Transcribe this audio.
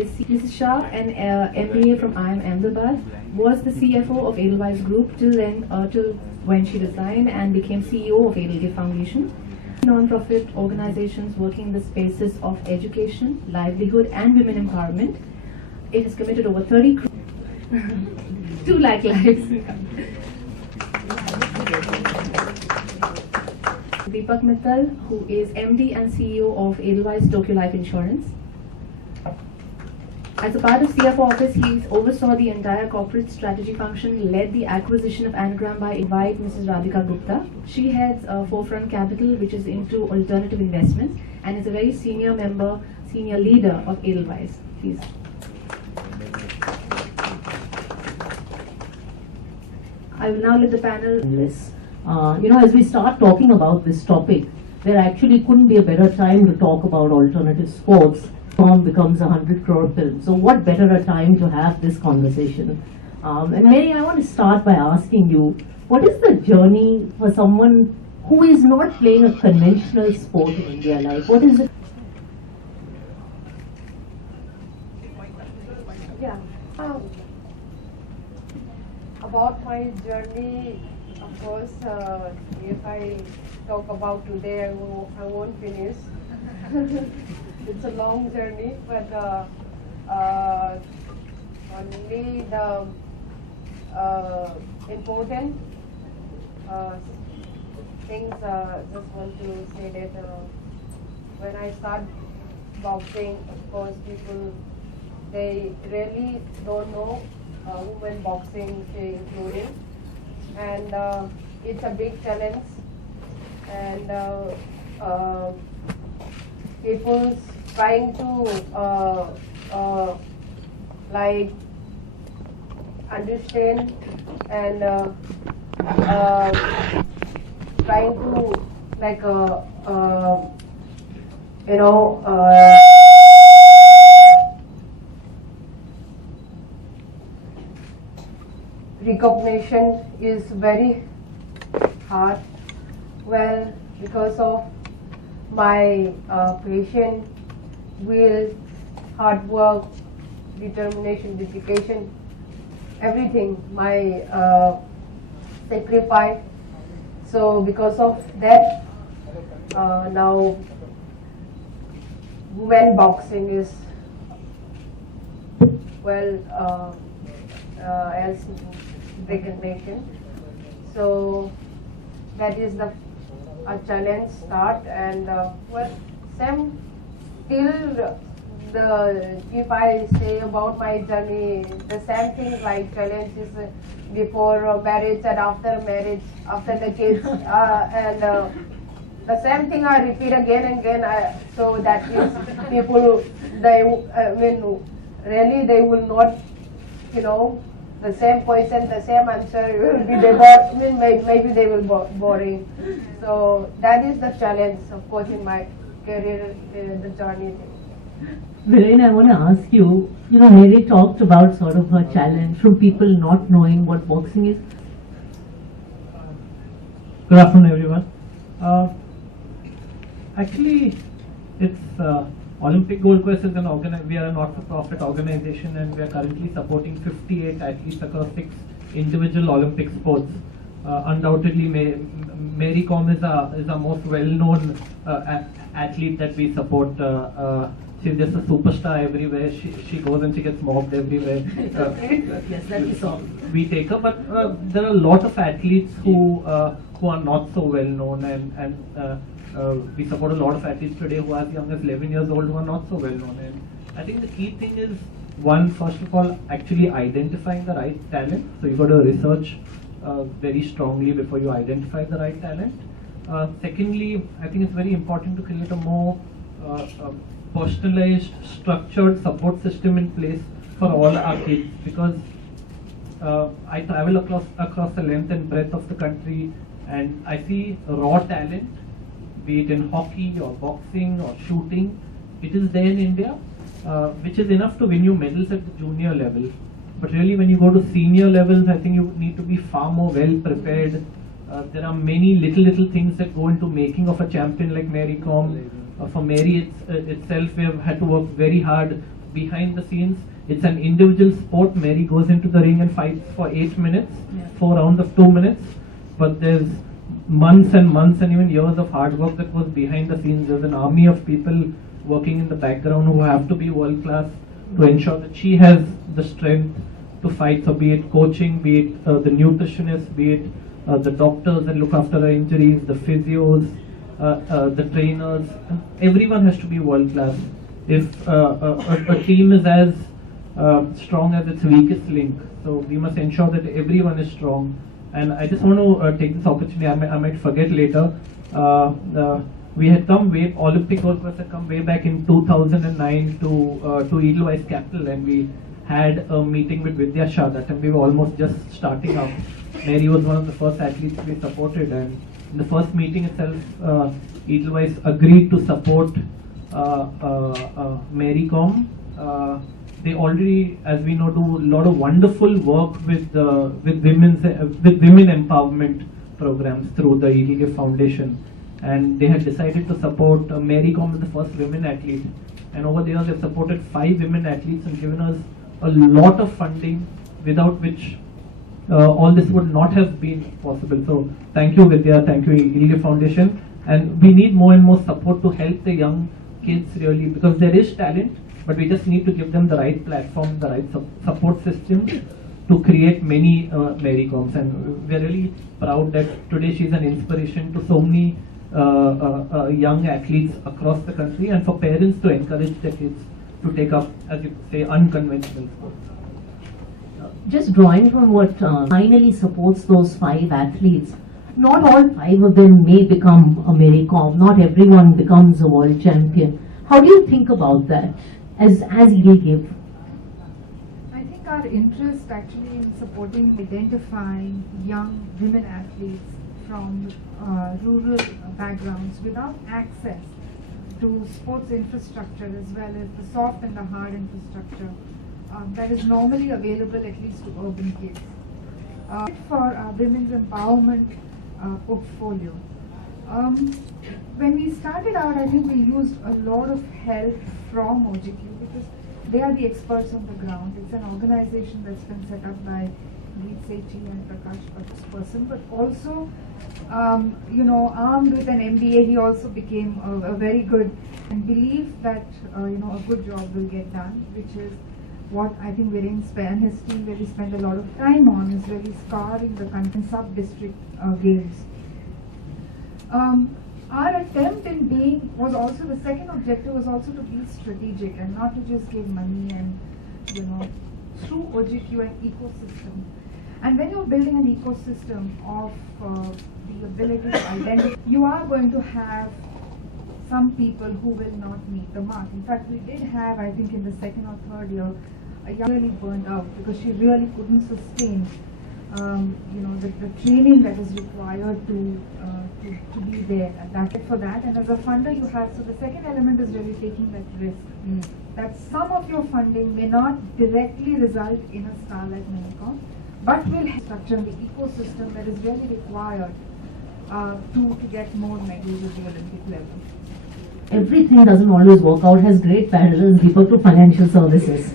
is Mrs. Shah, an MBA from IIM Ahmedabad, was the CFO of Edelweiss Group till when she resigned and became CEO of Edelgift Foundation. Non-profit organizations working in the spaces of education, livelihood and women empowerment. It has committed over 30 2 lakh lives. Deepak Mittal, who is MD and CEO of Edelweiss Tokyo Life Insurance. As a part of CFO office, he oversaw the entire corporate strategy function, led the acquisition of Anagram by Mrs. Radhika Gupta. She heads Forefront Capital, which is into alternative investments, and is a very senior leader of Edelweiss. Please. I will now let the panel. As we start talking about this topic, there actually couldn't be a better time to talk about alternative sports. Becomes a 100 crore film. So what better a time to have this conversation? And Mary, I want to start by asking you, what is the journey for someone who is not playing a conventional sport in India? Like, what is it? Yeah. About my journey, of course, if I talk about today, I won't finish. It's a long journey, but only the important things. Just want to say that when I start boxing, of course, people they really don't know women boxing including, and it's a big challenge, and people trying to like understand and trying to like recognition is very hard. Well, because of my patient will, hard work, determination, dedication, everything, my sacrifice. So because of that, now women boxing is well as recognition. So that is the a challenge start, and well, same till the if I say about my journey, the same thing like challenge is before marriage and after marriage, after the kids, and the same thing I repeat again and again. So that is people they really they will not the same question, the same answer will be maybe they will boring. So that is the challenge, of course, in my career, the journey. Viren, I want to ask you, Mary talked about sort of her challenge from people not knowing what boxing is. Good afternoon, everyone. Actually, it's Olympic Gold Quest is we are a not-for-profit organization, and we are currently supporting 58 athletes across 6 individual Olympic sports. Undoubtedly, Mary Kom is our most well-known athlete that we support. She's just a superstar everywhere. She goes and she gets mobbed everywhere. Yes, that we saw. We take her, but there are a lot of athletes who are not so well-known, and we support a lot of athletes today who are as young as 11 years old who are not so well known. And I think the key thing is, one, first of all, actually identifying the right talent. So you've got to research very strongly before you identify the right talent. Secondly, I think it's very important to create a more personalized, structured support system in place for all our kids, because I travel across the length and breadth of the country, and I see raw talent, be it in hockey or boxing or shooting. It is there in India, which is enough to win you medals at the junior level. But really, when you go to senior levels, I think you need to be far more well prepared. There are many little things that go into making of a champion like Mary Kom. For Mary itself, we have had to work very hard behind the scenes. It's an individual sport. Mary goes into the ring and fights for 8 minutes, 4 rounds of 2 minutes. But there's months and months and even years of hard work that was behind the scenes. There's an army of people working in the background who have to be world class to ensure that she has the strength to fight. So be it coaching, be it the nutritionists, be it the doctors that look after her injuries, the physios, the trainers, everyone has to be world class. If a team is as strong as its weakest link, so we must ensure that everyone is strong. And I just want to take this opportunity, I might forget later, we had come way, Olympic Gold Quest had come way back in 2009 to Edelweiss Capital, and we had a meeting with Vidya Shah. That time we were almost just starting out. Mary was one of the first athletes we supported, and in the first meeting itself, Edelweiss agreed to support Mary Com. They already, as we know, do a lot of wonderful work with women empowerment programs through the Edelweiss Foundation, and they had decided to support Mary Com as the first women athlete. And over the years, they've supported 5 women athletes and given us a lot of funding, without which all this would not have been possible. So thank you, Vidya, thank you, Edelweiss Foundation. And we need more and more support to help the young kids really, because there is talent, but we just need to give them the right platform, the right support system to create many Mary Coms. And we're really proud that today she's an inspiration to so many young athletes across the country, and for parents to encourage their kids to take up, as you say, unconventional sports. Just drawing from what finally supports those 5 athletes, not all 5 of them may become a Mary Com, not everyone becomes a world champion. How do you think about that as Edel gave? I think our interest actually in supporting, identifying young women athletes from rural backgrounds without access to sports infrastructure, as well as the soft and the hard infrastructure that is normally available at least to urban kids. For our women's empowerment portfolio, when we started out, I think we used a lot of help from OGQ because they are the experts on the ground. It's an organization that's been set up by Geet Sethi and Prakash person, but also, armed with an MBA, he also became a very good, and believe that, a good job will get done, which is what I think Viren and his team really spend a lot of time on, is really scarring the country sub-district games. Our attempt in being was also, the second objective was also to be strategic and not to just give money and, through OGQ an ecosystem. And when you're building an ecosystem of the ability to identify, you are going to have some people who will not meet the mark. In fact, we did have, I think in the second or third year, a young really burned out because she really couldn't sustain the training that is required to be there at that for that. And as a funder, you have, so the second element is really taking that risk. That some of your funding may not directly result in a star like Mary Com, but will structure the ecosystem that is really required to get more medals at the Olympic level. Everything doesn't always work out, has great parallels, Deepak, to financial services.